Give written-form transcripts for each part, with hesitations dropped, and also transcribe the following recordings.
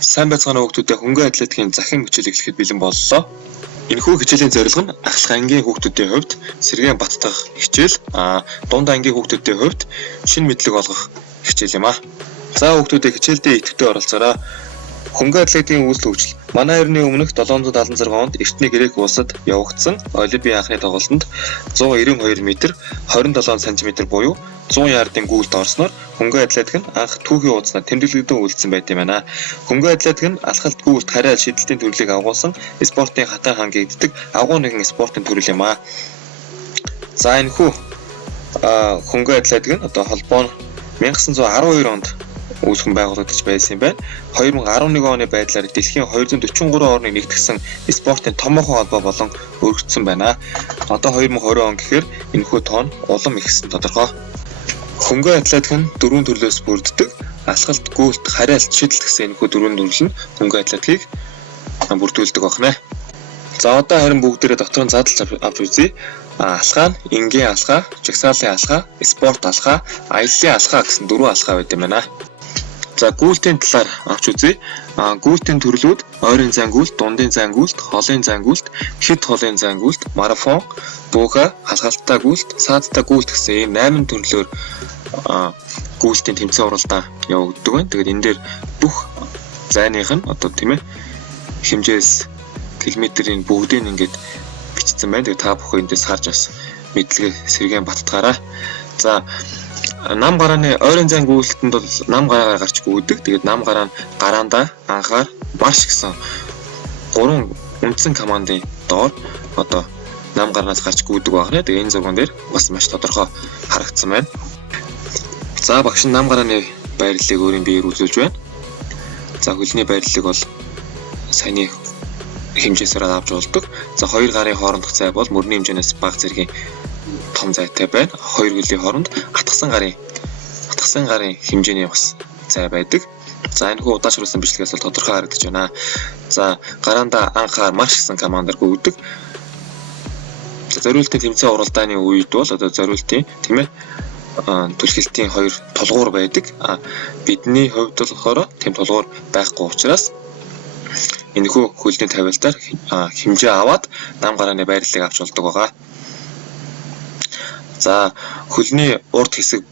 Сайн байцгаана хүүхдүүдээ хөнгөн атлетикийн захин хичээл эхлэхэд бэлэн боллоо. Энэхүү хичээлийн зорилго нь ахлах ангийн хүүхдүүдийн хувьд сэргээн баттгах хичээл, дунд ангийн хүүхдүүдийн хувьд шинэ мэдлэг олгох хичээл юм аа. За хүүхдүүдээ хичээлдээ идэвхтэй оролцоорой. Хөнгөн атлетикийн үүсэл хөгжил манай эртний өмнөх 776 онд эртний грек улсад явагдсан Олимпийн анхны тоглолтод 192 м 27 см буюу 100 ярдын гүйлт орсноор хөнгөн атлетик нь анх түүхийн уудснаар тэмдэглэгдэн үлдсэн байт юм байна. Хөнгөн атлетик нь алхалт, гүйлт, хариал шидэлтийн төрлийг агуулсан спортын хатан хан гэгддэг агуу нэгэн спортын төрөл юм аа. За энэхүү хөнгөн атлетик нь одоо холбоо нь 1912 онд үүсгэн байгуулагдаж байсан юм байна. 2011 оны байдлаар дэлхийн 243 орныг нэгтгэсэн спортын томоохон холбоо болон өргөгдсөн байна. Одоо 2020 он гэхээр энэхүү тоон улам ихсэн тодорхой. Хөнгөн атлетик нь дөрвөн төрлөөс бүрддэг. Алхалт, гүйлт, хариалт, шидэлт гэсэн энэхүү дөрвөн төрөл нь хөнгөн атлетикийг бүрдүүлдэг байна. За одоо харин бүгдээрээ дотор нь задлж авч үзье. Алхаа нь энгийн алхаа, жагсаалын алхаа, спорт алхаа, аяллаа алхаа гэсэн дөрвөн алхаа байт юм байна. За гүйлтийн талаар авч үзье. Гүйлтийн төрлүүд ойрын зайн гүйлт, дундын зайн гүйлт, холын зайн гүйлт, хэд холын зайн гүйлт, марафон, бууга, хасгалттай гүйлт, саадтай гүйлт гэсэн ийм 8 төрлөөр гүйлтийн тэмцээн уралдаан явагддаг байна. Тэгээд энэ дээр бүх зайных нь одоо тийм ээ хэмжээс километрийн бүгдийг ингээд бичсэн байна. Тэгээд та бүхэн эндээс харж бас мэдлэгээ сэргээн баттгаарай. За нам гарааны ойрын зайн гүйлтэнд бол нам гараагаар гарч гүйдэг. Тэгээд нам гараа нь гараандаа анхаар марш гэсэн 3 үндсэн командын доор одоо нам гараанаас гарч гүйдэг байна. Тэгээд энэ зурган дээр бас маш тодорхой харагдсан байна. За багш нь нам гарааны байрлалыг өөрийн биеэр үзүүлж байна. За хөлний байрлалыг бол саяны хэмжээсээр авч болдог. За хоёр гарын хоорондох зай бол мөрний хэмжээнээс бага зэргийн том зайтай байна. Хоёр хөлний хооронд атгсан гарын хэмжээний бас зай байдаг. За энэхүү удаашруулсан бичлэгээс бол тодорхой харагдаж байна. За гараанда анхаар марш гэсэн командаар гүйдэг. За зориултын тэмцээн уралдааны үед бол одоо зориултын тийм ээ түлхэлтийн хоёр толгуур байдаг. Бидний хувьд болохоор тийм толгуур байхгүй учраас энэхүү хөлний тавилтаар хэмжээ аваад нам гарааны байрлалыг авч болдог байгаа. За хөлний урд хэсэг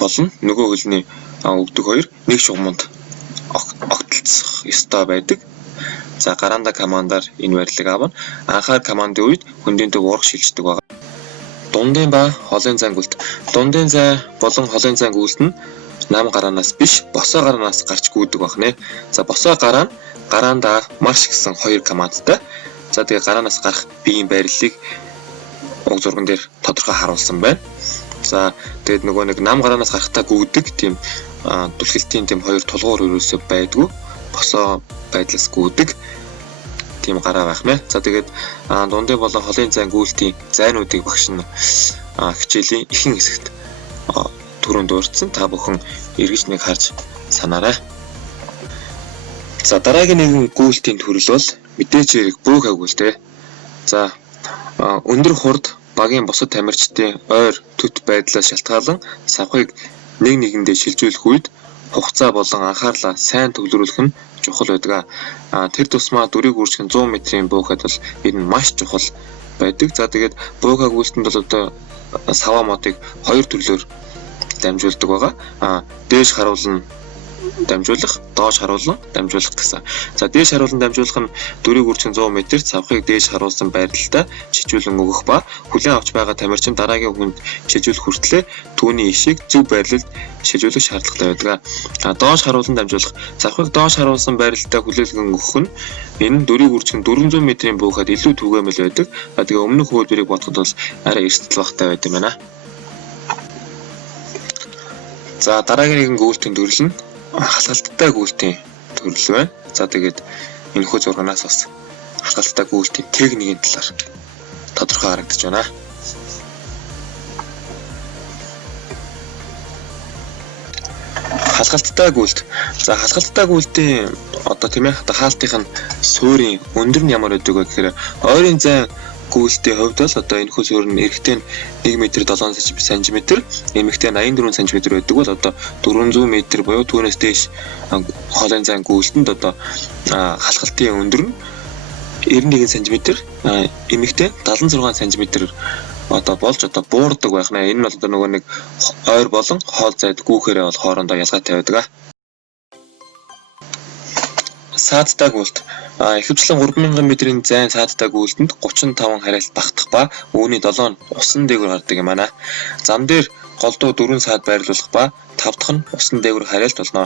болон нөгөө хөлний өвдөг хоёр нэг шугамд огтлцох ёстой байдаг. За гараанда командаар энэ байрлалыг авна. Анхаар командын үед хөндийн төв ураг шилждэг байгаа. Дундын ба холын зайн гүйлт. Дундын зай болон холын зайн гүйлт нь нам гараанаас биш, босоо гараанаас гарч гүйдэг байна. За босоо гараа нь гараандаа марш гэсэн хоёр командтай. За тэгээ гараанаас гарах биеийн байрлалыг уг зурган дээр тодорхой харуулсан байна. За тэгээд нөгөө нэг нам гараанаас гарахтаа гүйдэг тийм түлхэлтийн тийм хоёр тулгуур өрөөсөө байдгүй. Босоо байдлаас гүйдэг тийм гараа байх нэ. За тэгээд дундын болон холын зайн гүйлтийн зайнуудыг багш нь хичээлийн ихэнх хэсэгт түрүүнд дурдсан. Та бүхэн эргэж нэг харж санаарай. За дараагийн нэгэн гүйлтийн төрөл бол мэдээж хэрэг бууга гүйлт. За өндөр хурд багийн бусад тамирчдын ойр төт байдлаас шалтгаалan савхыг нэг нэгэндээ шилжүүлэх үед хугацаа болон анхаарлаа сайн төвлөрүүлэх нь чухал байдаг. Тэр тусмаа дүрийг үржих 100 м-ийн буухад бол энэ нь маш чухал байдаг. За тэгээд бууга гүйлтэнд бол одоо саваа модыг хоёр төрлөөр дамжуулдаг байгаа. Дээш харуулна дамжуулах, доош харуулна дамжуулах гэсэн. За дээш харуулна дамжуулах нь дүрийг үржих 100 м-т савхыг дээш харуулсан байдлаа шижүүлэн өгөх ба хүлээн авч байгаа тамирчин дараагийн хүнд шижүүлэх хүртлээр түүний ишийг зөв байрлалд шижүүлэх шаардлагатай байдаг. Доош харуулна дамжуулах савхыг доош харуулсан байрлалтай хүлээлгэн өгөх нь энэ дүрийг үржих 400 м-ийн буухад илүү түгээмэл байдаг. Тэгээ өмнөх хөлбөрийг бодоход бол арай эрсдэл багтай байд юм байна. За дараагийн нэгэн гүйлтийн төрөл нь хасгалттай гүйлтийн төрөл байна. За тэгээд энэхүү зурганаас бас хасгалттай гүйлтийн техникийн талаар тодорхой харагдаж байна. Хасгалттай гүйлт. За хасгалттай гүйлтийн одоо тийм ээ хаалтын суурийн өндөр нь ямар байдаг вэ гэхээр ойрын зайн гүйлтийн хувьд бол одоо энэ хүү суурь нь эрэгтэй нь 1 м 7 см, эмэгтэй 84 см байдаг бол одоо 400 м буюу түүнээс дээш хоолойн зайн гүйлтэнд одоо халхалтын өндөр нь 91 см, эмэгтэй 76 см одоо болж одоо буурдаг байх нэ. Энэ нь бол одоо нөгөө нэг ойр болон хоол зайд гүүхээрээ бол хоорондоо ялгаатай байдаг. Саадтай гүйлт. Ихэвчлэн 3000 м-ийн зайн саадтай гүйлтэнд 35 хариалт багтах ба үүний 7 нь усан дээгүүр гардаг юм байна. Зам дээр голдуу 4 саад байрлуулах ба 5 дахь нь усан дээгүүр хариалт болно.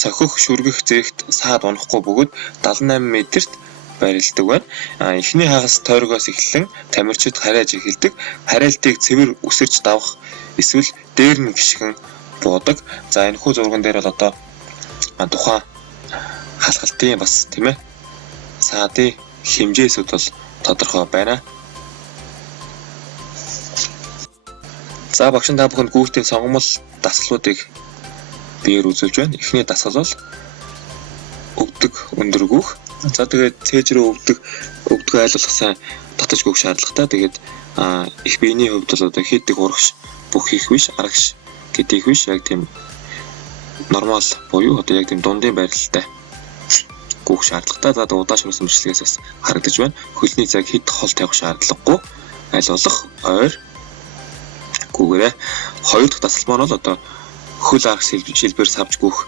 Цохих, шүргэх зэрэгт саад унахгүй бөгөөд 78 м-т байрладаг байна. Эхний хагас тойрогоос эхлэн тамирчид харайж эхэлдэг. Хариалтыг цэвэр үсэрч давах эсвэл дээр нь гიშгэн буудаг. За энэ хүү зурган дээр бол одоо тухайн халхалтын бас тийм ээ саадын хэмжээсүүд бол тодорхой байна. За багш та бүхэнд гүйлтийн сонгомол дасгалуудыг биеэр үзүүлж байна. Эхний дасгал бол өвдөг өндөр гүөх. За тэгээд цээж рүү өвдөг айлуулах сайн татаж гүөх шаардлагатай. Тэгээд их биений хувьд бол одоо хийдэг урагш бүх хийх биш, арагш гэдгийг биш, яг тийм нормал буюу одоо яг тийм дундын байрлалтай гүөх шаардлагатай. За удааш унсан бичлэгээс бас харагдаж байна. Хөлний цаг хэд хол тавих шаардлагагүй. Айлуулах ойр гүгээрээ. Хоёр дахь дасгал маань бол одоо хөл арга шилбэр савж гүөх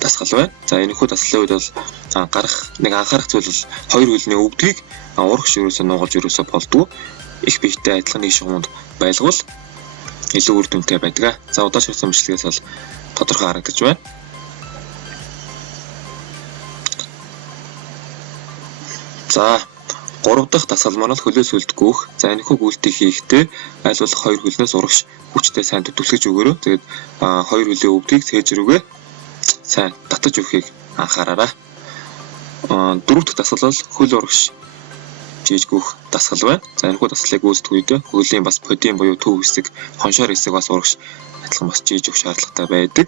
дасгал байна. За энэ хүү дасгалын үед бол гарах нэг анхаарах зүйл бол хоёр хөлний өвдгийг урагш ерөөсөө нуугалж ерөөсөө болдгоо. Их биетэй адилхан нэг шугамд байлгуул илүү үр дүнтэй байдаг. За удааш унсан бичлэгээс бол тодорхой харагдаж байна. За 3 дахь дасгал маань хөлөөс үлд гүөх. За энэ хүү гүйлтийг хийхдээ айлуулах хоёр хөлнөөс урагш хүчтэй сайн төсгөж өгөөрөө. Тэгээд хоёр хөлөө өвдгийг цээж рүүгээ сайн татаж өгөхийг анхаараарай. 4 дахь дасгал бол хөл урагш жийж гүөх дасгал байна. За энэ хүү дасгалыг гүйцэтгэх үед хөлийн бас подийн буюу төв хэсэг, хоншоор хэсэг бас урагш адилхан бас жийж өгөх шаардлагатай байдаг.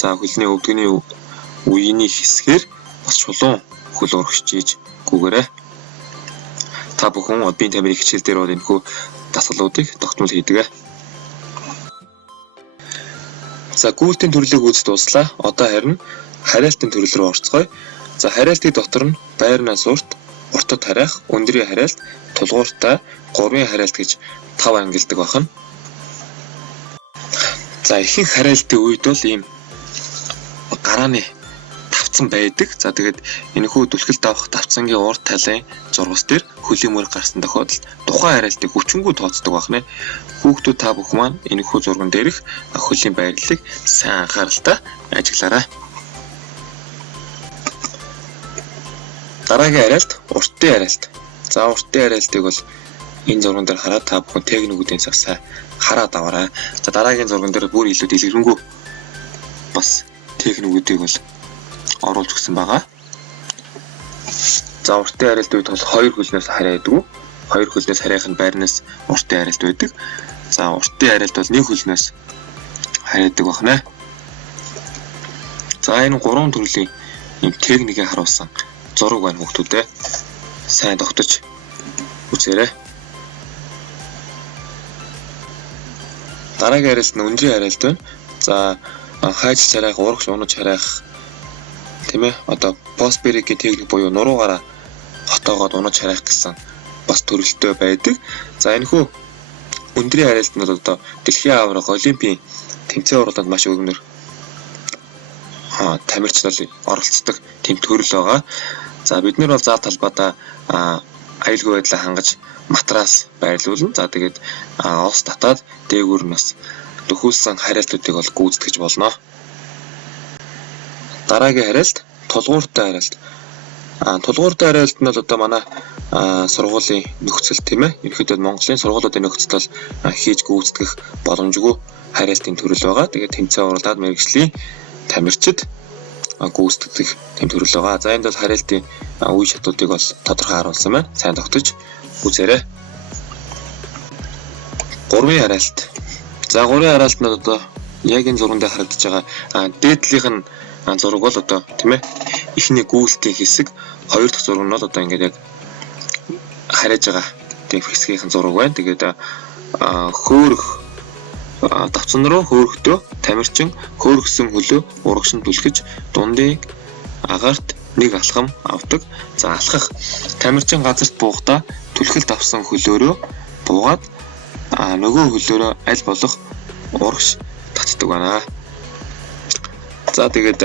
За хөлний өвдгөний үеийн хэсгээр бас шулуун хөл урагш жийж гүгээрэй. Та бүхэн биеийн тамирын хичээл дээр бол энэ хүү дасгалуудыг тогтмол хийдэг. За гүйлтийн төрлийг үзэж дуслаа. Одоо харин хариалтын төрөл рүү орцгоё. За хариалтын дотор нь байрнаас урт, уртад харайх, өндрийн хариалт, тулгууртай, гурвын хариалт гэж 5 ангилдаг байна. За ихэнх хариалтын үед бол ийм гарааны тавцан байдаг. За тэгээд энэ хүү түлхэлд авах тавцангийн урд талын зургас дээр хөлийн мөр гарсан тохиолдолд тухайн хариалтыг хүчингүй тооцдог байна. Хүүхдүүд та бүх маань энэ хүү зурган дээрх хөлийн байрлалыг сайн анхааралтай ажиглаарай. Дараагийн хариалт уртын хариалт. За уртын хариалтыг бол энэ зурган дээр хараад та бүхэн техникүүдийн савсаа хараад аваарай. За дараагийн зурган дээр бүр илүү дэлгэрэнгүй бас техникүүдийг бол оруулж өгсөн байгаа. За уртын хариалт үед бол хоёр хөлнөөс харайдаг. Хоёр хөлнөөс харайх нь байрнаас уртын хариалт байдаг. За уртын хариалт бол нэг хөлнөөс харайдаг байна. За энэ гурван төрлийн юм техникийг харуулсан зураг байна хүүхдүүдээ. Сайн тогтож үзээрэй. Дараагийн хариалт нь өндрийн хариалт байна. За хайж царайх, урагш унаж харайх тийм ээ одоо постберигийн техник буюу нуруугаараа хотоогоод унаж харайх гэсэн бас төрөлтэй байдаг. За энэ хүү өндрийн хариалт нь одоо дэлхийн аварга олимпийн тэмцээн уралдаанд маш өгнөр тамирчид оролцдог тэм төрөл байгаа. За бид нар бол заа талбайдаа аюулгүй байдлаа хангаж матрас байрлуулна. За тэгээд ус татаад дээгүүр нь бас төхүүлсэн хариалтуудыг бол гүйцэтгэж болно. Дараагийн хариалт тулгууртай хариалт. Тулгууртай хариалт нь бол одоо манай сургуулийн нөхцөл тийм ээ. Ерөнхийдөө Монголын сургуулиудын нөхцөл бол хийж гүйцэтгэх боломжгүй хариалтын төрөл байгаа. Тэгээд тэмцээн уралдаад мэргэжлийн тамирчид гүйцэтгэх тэм төрөл байгаа. За энд бол хариалтын үе шатуудыг бол тодорхой харуулсан байна. Сайн тогтож үзээрэй. Гурван хариалт. За гурван хариалт нь одоо яг энэ зурган дээр харагдаж байгаа дээдлийнх нь зураг бол одоо тийм ээ ихний гүйлтийн хэсэг, хоёр дахь зураг нь бол одоо ингээд яг хариж байгаа тийм хэсгийнхэн зураг байна. Тэгээд хөөрөх давцан руу хөөрөхдөө тамирчин хөөргсөн хөлөө урагшин түлхэж дундын агаарт нэг алхам авдаг. За алхах. Тамирчин газарт буухдаа түлхэлд авсан хөлөөрөө буугаад нөгөө хөлөөрөө аль болох урагш татдаг байна. За тэгээд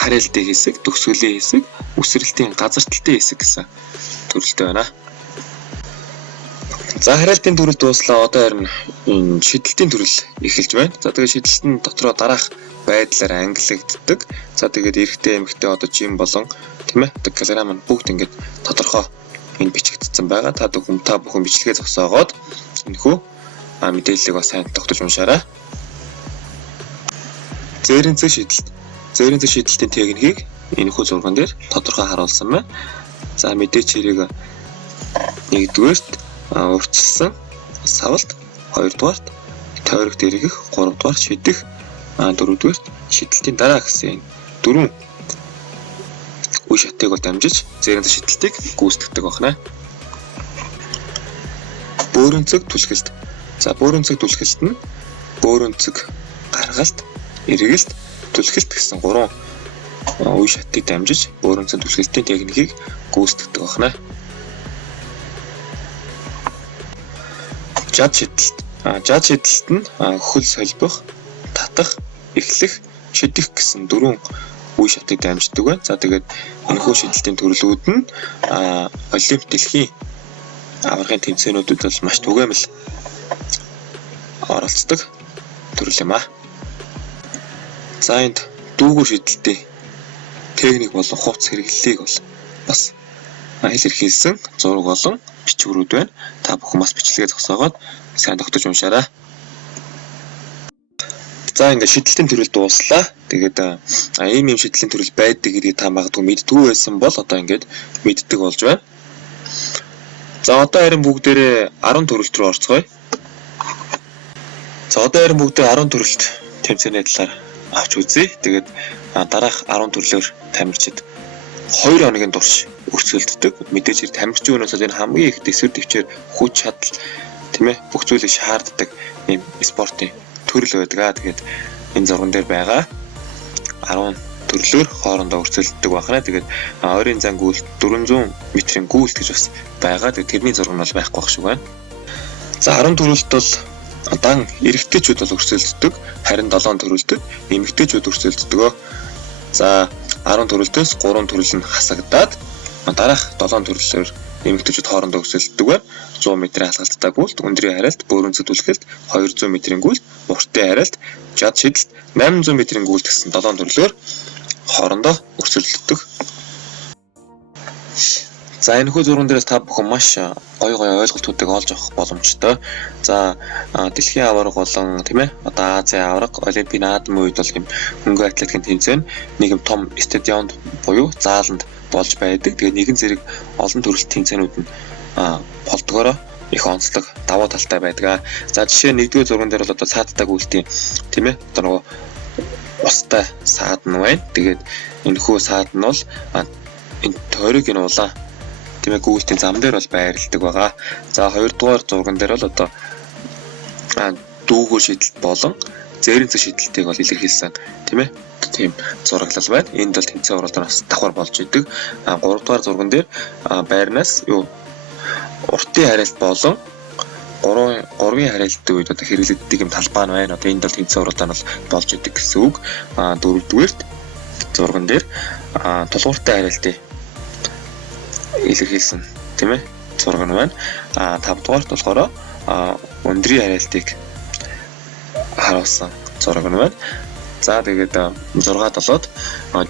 харилцагын хэсэг, төгсгөлийн хэсэг, үсрэлтийн газарталтай хэсэг гэсэн төрөлтэй байна. За харилцагын төрөл дууслаа. Одоо харин энэ шидэлтийн төрөл эхэлж байна. За тэгээд шидэлт нь дотроо дараах байдлаар ангиллагддаг. За тэгээд эрэгтэй эмэгтэй одоо жим болон тийм ээ одоо килограмм нь бүгд ингээд тодорхой энэ бичигдсэн байгаа. Та бүхэн бичлэгээ зогсоогоод энэхүү мэдээллийг бас сайн тогтож уншаарай. Зээрэнцэг шидэлт. Зээрэнцэг шидэлтийн техникийг энэхүү зурган дээр тодорхой харуулсан байна. За мэдээч хэрэг 1-р урьдчилсан савлт, 2-р тойрог дэргэх, 3-р шидэх, 4-р шидэлтийн дараа гэсэн 4 үе шатыг бол дамжиж зээрэнцэг шидэлтийг гүйцэтгэдэг байна. Бөөрөнцөг түлхэлт. За бөөрөнцөг түлхэлт нь бөөрөнцөг гаргалт, эргэлт, түлхэлт гэсэн 3 үе шатыг дамжиж бөөрөнцөг түлхэлтийн техникийг гүйцэтгэдэг байна. Жад шидэлт. Жад шидэлт нь хөл солбох, татах, эхлэх, шидэх гэсэн 4 үе шатыг дамждаг байна. За тэгээд энэхүү шидэлтийн төрлүүд нь олимп дэлхийн аваргын тэмцээнүүдэд бол маш түгээмэл оролцдог төрөл юм аа. За энд дүүгүр шидэлтийн техник болон хувцас хэрэглэлийг бол бас илэрхийлсэн зураг болон бичвэрүүд байна. Та бүхэн бас бичлэгээ зогсоогоод сайн тогтож уншаарай. За ингээд шидэлтийн төрөл дууслаа. Тэгээд ийм шидэлтийн төрөл байдаг гэдгийг та магадгүй мэддгүй байсан бол одоо ингээд мэддэг болж байна. За одоо харин бүгдээрээ 10 төрөлт рүү орцгоё. За одоо харин бүгдээ 10 төрөлт тэмцээний талаар авч үзье. Тэгээд дараах 10 төрлөөр тамирчид 2 хоногийн турш өрсөлддөг. Мэдээж тамирчин өнөөсөө энэ хамгийн их дэсвэр төвчээр хүч чадал тийм ээ бүх зүйлийг шаарддаг ийм спортын төрөл байдаг. Тэгээд энэ зурган дээр байгаа 10 төрлөөр хоорондоо өрсөлддөг байна. Тэгээд ойрын зан гүйлт 400 метрийн гүйлт гэж бас байгаа. Тэгээд тэрний зураг нь бол байхгүй байх шиг байна. За 10 төрөлт бол дан эрэгтэйчүүд бол өрсөлддөг, харин 7 төрөлдөд эмэгтэйчүүд өрсөлддөг. За 10 төрөлтөөс 3 төрөл нь хасагдаад дараах 7 төрлөөр эмэгтэйчүүд хоорондоо өрсөлддөг байна. 100 м-ийн хасгалттай гүйлт, өндрийн харилт, бөөрөнцөг түлхэлт, 200 м-ийн гүйлт, уртын харилт, жад шидэлт, 800 м-ийн гүйлт гэсэн 7 төрлөөр хоорондоо өрсөлддөг. За энэхүү зурган дээрээс та бүхэн маш гоё ойлголтуудыг олж авах боломжтой. За дэлхийн аварга болон тийм ээ одоо Азийн аварга, Олимпийн наадмын үед бол юм хөнгөн атлетикийн тэмцээн нэг юм том стадионд буюу зааланд болж байдаг. Тэгээд нэгэн зэрэг олон төрөлт тэмцээнүүд нь болдгоороо их онцлог давуу талтай байдаг. За жишээ нь 1-р зурган дээр бол одоо цааттай гүйлтийн тийм ээ одоо нөгөө устай саадна байна. Тэгээд энэхүү саад нь бол энэ тойрог энэ улаан тийм ээ гүйлтийн зам дээр бол байрладаг байгаа. За 2-р зурган дээр бол одоо дүүгүр шидэлт болон зээрэнцэг шидэлтийг бол илэрхийлсэн тийм ээ тийм зураглал байна. Энд бол тэмцээн уралдаан бас давхар болж идэг. 3-р зурган дээр байрнаас уртын харилт болон 3-ын харилтын үед одоо хэрэглэгддэг юм талбай нь байна. Одоо энд бол тэмцээн уралдаан бол болж идэг гэсэн үг. 4-р зурган дээр тулгууртай харилтын илэрхийлсэн тийм ээ зураг нь байна. 5-р болохоор өндрийн харилтыг харуулсан зураг нь байна. За тэгээд 6-7-д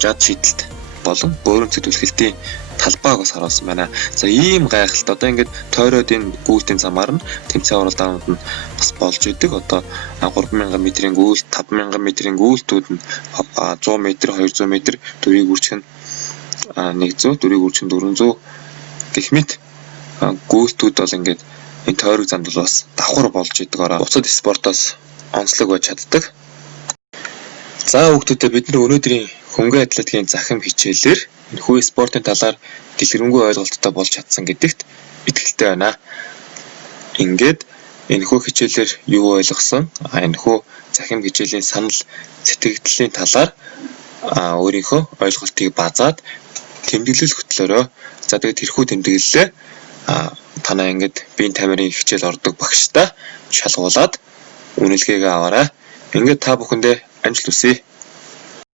жад шидэлт болон бөөрөнцөг түлхэлтийн талбайг бас харуулсан байна. За ийм гайхалт одоо ингээд тойроод энэ гүйлтийн замаар нь тэмцээн уралдаанууд нь бас болж идэг. Одоо 3000 м-ийн гүйлт, 5000 м-ийн гүйлтүүд нь 100 м, 200 м, дөрвийг үржих нь 100, дөрвийг үржих нь 400 гэх мэт гүйлтүүд бол ингээд энэ тойрог замд бол бас давхар болж идэг. Бусад спортоос онцлог байж чаддаг. За хүүхдүүдээ бид нар өнөөдрийн хөнгөн атлетикийн захим хичээлээр энэхүү спортын талаар дэлгэрэнгүй ойлголттой болж чадсан гэдэгт итгэлтэй байна. ингээд энэхүү хичээлээр юу ойлгосон? Энэхүү захим хичээлийн санал сэтгэгдлийн талаар өөрийнхөө ойлголтыг базаад тэмдэглэл хөтлөөрөө. За тэгээд тэрхүү тэмдэглэлээ танаа ингээд биеийн тамирын хичээл ордог багштай шалгуулад үнэлгээгээ аваарай. Ингээд та бүхэндээ амжилт хүсье.